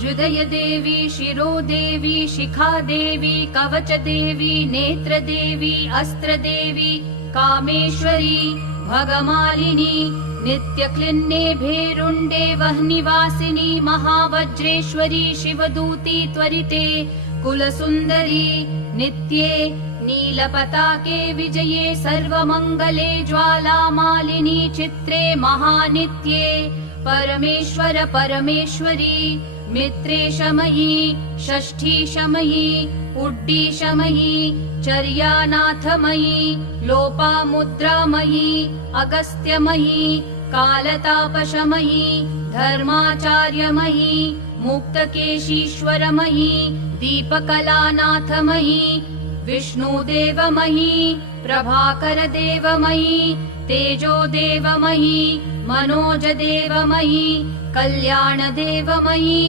हृदयदेवी शिरोदेवी शिखादेवी कवचदेवी नेत्रदेवी अस्त्रदेवी कामेश्वरी भगमालिनी नित्यक्लिन्ने भेरुण्डे वह्निवासिनी महावज्रेश्वरी शिवदूती त्वरिते कुलसुन्दरी नित्ये नीलपताके विजये सर्वमङ्गले ज्वालामालिनी चित्रे महानित्ये परमेश्वर परमेश्वरी मित्रेशमयी षष्ठीशमयी उड्डीशमयी चर्यानाथमयी लोपामुद्रामयी अगस्त्यमयी कालतापशमयी धर्माचार्यमयी मुक्तकेशीश्वरमयी दीपकलानाथमयी विष्णुदेवमयी प्रभाकरदेवमयी तेजोदेवमयी मनोजदेवमयी कल्याणदेवमयी।